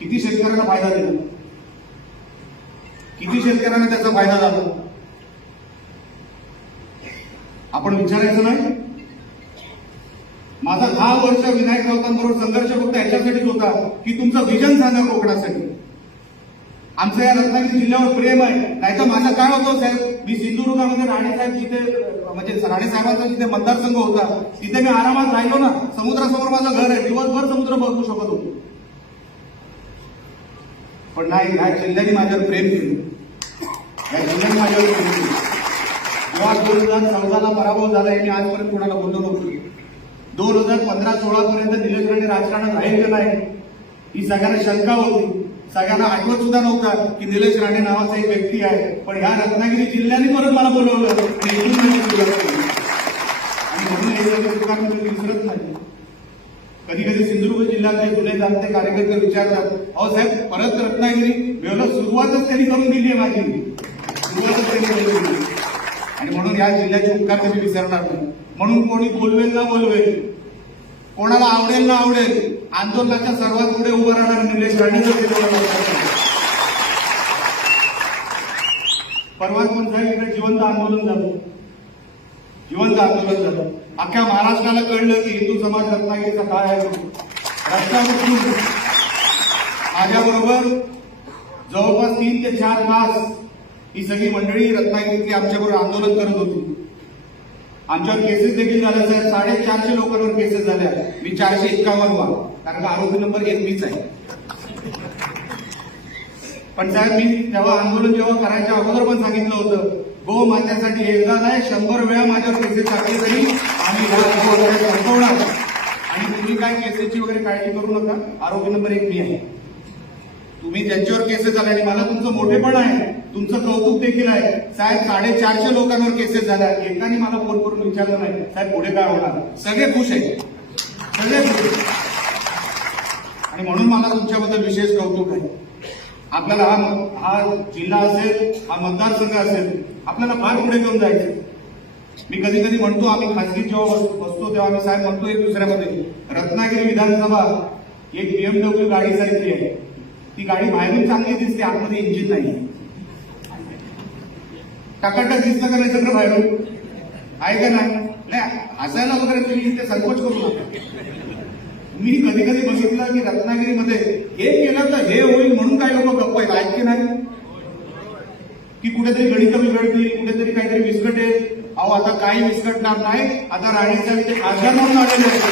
किती शेतकऱ्यांना फायदा दिला किती शेतकऱ्यांना त्याचा फायदा झाला? आपण विचारायचं नाही? माझा दहा वर्ष विनायक राऊतांबरोबर संघर्ष फक्त याच्यासाठीच होता की तुमचं विजन सांगा कोकणासाठी. आमचं या रत्नागिरी जिल्ह्यावर प्रेम आहे. नाही तर माझं काय होतं साहेब? मी सिंधुदुर्गामध्ये राणेसाहेब जिथे म्हणजे राणेसाहेबांचा जिथे मतदारसंघ होता तिथे मी आरामात राहिलो ना समुद्रासमोर माझं घर आहे. दिवसभर समुद्र बघू शकत होतो. पण नाही ह्या जिल्ह्याने माझ्यावर प्रेम केलं. या जिल्ह्याने माझ्यावर प्रेम केलं. जेव्हा दोन हजार चौदाला पराभव झाला हे मी आजपर्यंत कोणाला बोललो नव्हतो. दोन हजार पंधरा सोळा पर्यंत निलेश राणे राजकारणात राहील का नाही ही सगळ्यांना शंका होती. सगळ्यांना आठवत सुद्धा नव्हता की निलेश राणे नावाचा एक व्यक्ती आहे. पण ह्या रत्नागिरी जिल्ह्याने परत मला बोलवलं आणि म्हणून हे दुकान विसरत नाही. कधी कधी सिंधुदुर्ग जिल्ह्यातले जुने जाणते कार्यकर्ते विचारतात अहो साहेब परत रत्नागिरी वेळेला सुरुवातच त्यांनी करून दिली आहे माझी. सुरुवातच त्यांनी करून दिली. आणि म्हणून या जिल्ह्याचे उपकार कधी विसरणार नाही. म्हणून कोणी बोलवेल ना बोलवेल कोणाला आवडेल ना आवडेल आंदोलनाच्या सर्वात पुढे उभं राहणार निलेश राणेचं परवा कोणता पण इकडे जिवंत आंदोलन झालं. जिवंत आंदोलन झालं. अख्ख्या महाराष्ट्राला कळलं की हिंदू समाज रत्नागिरीचा काय आहे रस्त्यावर माझ्याबरोबर जवळपास तीन ते चार तास ही सगळी मंडळी रत्नागिरीतली आमच्याबरोबर आंदोलन करत होती. आमच्यावर केसेस देखील झाल्या साहेब साडेचारशे लोकांवर केसेस झाल्या. मी चारशे एक्कावन्न वा. कारण का आरोपी नंबर एक मीच आहे. पण साहेब मी तेव्हा आंदोलन जेव्हा करायच्या अगोदर पण सांगितलं होतं हो, गो मात्यासाठी एकदा नाही शंभर वेळा माझ्यावर केसेस टाकले तरी आम्ही संपवणार. आणि तुम्ही काय केसेसची वगैरे काळजी करू नका. आरोपी नंबर एक मी आहे. तुम्ही त्यांच्यावर केसेस झाल्या आणि मला तुमचं मोठेपण आहे तुमचं कौतुक देखील आहे. साहेब साडेचारशे लोकांवर केसेस झाल्या. एकाने मला फोन करून विचारलं नाही. साहेब पुढे काय होणार? सगळे खुश आहेत. सगळे खुश आणि म्हणून मला तुमच्याबद्दल विशेष कौतुक आहे. आपल्याला हा हा जिल्हा असेल हा मतदारसंघ असेल आपल्याला फार पुढे घेऊन जायचं मी कधी कधी म्हणतो आम्ही खासगी जेव्हा बसतो तेव्हा आम्ही साहेब म्हणतो एक दुसऱ्यामध्ये रत्नागिरी विधानसभा एक बीएमडब्ल्यू गाडी सारखी आहे. ती गाडी बाहेरून चांगली दिसते आतमध्ये इंजिन नाही. टाकाटक दिसतं का नाही सगळं बाहेरून? आहे का नाही? नाही, हसायला वगैरे तुम्ही ते संकोच करू नका. मी कधी कधी बघितलं की रत्नागिरीमध्ये हे केलं तर हे होईल म्हणून काय लोक गप्प आहेत आहेत की नाही? की कुठेतरी गणित बिघडतील कुठेतरी काहीतरी विस्कटेल. अहो आता काही विस्कटणार नाही. आता राणेसाहेब ते खासदार म्हणून आलेले आहेत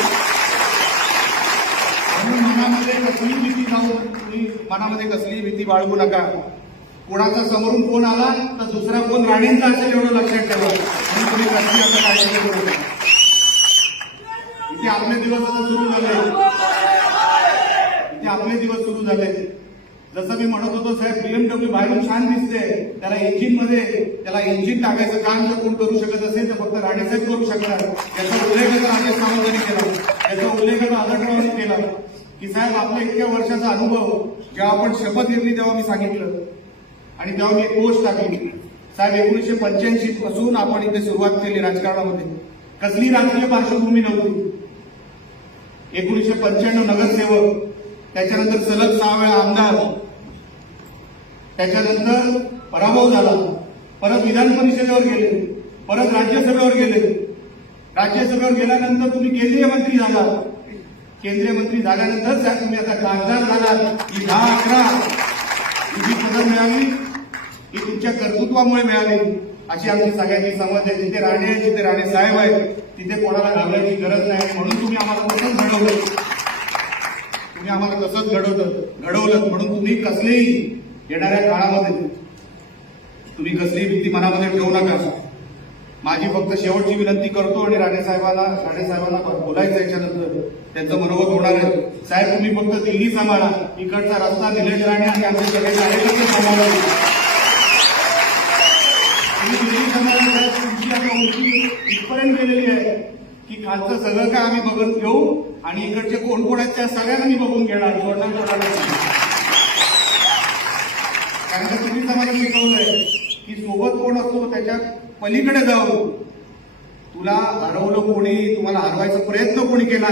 म्हणून मनामध्ये कसली भीती जाऊन तुम्ही मनामध्ये कसली भीती बाळगू नका. कोणाचा समोरून फोन आला तर दुसरा फोन राणेंचा असेल एवढं लक्षात ठेवा. म्हणून तुम्ही कसली असं काळजी करू नका. इथे आपले दिवस आता सुरू झाले. इथे आपले दिवस सुरू झाले. जसं मी म्हणत होतो साहेब बीएमडब्ल्यू बाहेरून छान दिसते त्याला इंजिनमध्ये त्याला इंजिन टाकायचं काम जर कोण करू शकत असेल तर फक्त राणेसाहेब करू शकणार. याचा उल्लेख तर राजेश सावंतांनी केला. याचा उल्लेख आदररावांनी केला. की साहेब आपला इतक्या वर्षाचा अनुभव जेव्हा आपण शपथ घेतली तेव्हा मी सांगितलं. आणि तेव्हा मी पोस्ट टाकली. साहेब एकोणीसशे पंच्याऐंशी पासून आपण इथे सुरुवात केली राजकारणामध्ये. कसली राजकीय पार्श्वभूमी नव्हती. एकोणीसशे पंच्याण्णव नगरसेवक त्याच्यानंतर सलग सहा वेळा आमदार त्याच्यानंतर पराभव झाला. परत विधान परिषदेवर गेले. परत राज्यसभेवर गेले. राज्यसभेवर गेल्यानंतर तुम्ही केंद्रीय मंत्री झाला. केंद्रीय मंत्री झाल्यानंतर साहेब तुम्ही आता खासदार झाला. ही दहा अकरा ही पदं मिळाली ही तुमच्या कर्तृत्वामुळे मिळाली. अशी आमची सगळ्यांची समज आहे. जिथे राणे आहे जिथे राणे साहेब आहे तिथे कोणाला घाबरायची गरज नाही. म्हणून तुम्ही आम्हाला तसंच घडवलं तुम्ही आम्हाला तसंच घडवलं घडवलं म्हणून तुम्ही कसलेही येणाऱ्या काळामध्ये तुम्ही कसलीही भीती मनामध्ये ठेवू नका. माझी फक्त शेवटची विनंती करतो आणि राणे साहेबांना राणे साहेबांना बोलायचं याच्यानंतर. त्यांचं मनोगत होणार आहे साहेब तुम्ही फक्त दिल्ली सांभाळा. इकडचा रस्ता निलेश राणे आणि आमचे सगळे कार्यकर्ते सांभाळा. दिल्ली सांभाळा तुमची इथपर्यंत गेलेली आहे की खालचं सगळं काय आम्ही बघत घेऊ आणि इकडचे कोण कोण आहेत त्या सगळ्यांना मी बघून घेणार. कारण की तुम्हीच आम्हाला शिकवलंय की सोबत कोण असतो त्याच्या पलीकडे जाऊ. तुला हरवलं कोणी तुम्हाला हरवायचा प्रयत्न कोणी केला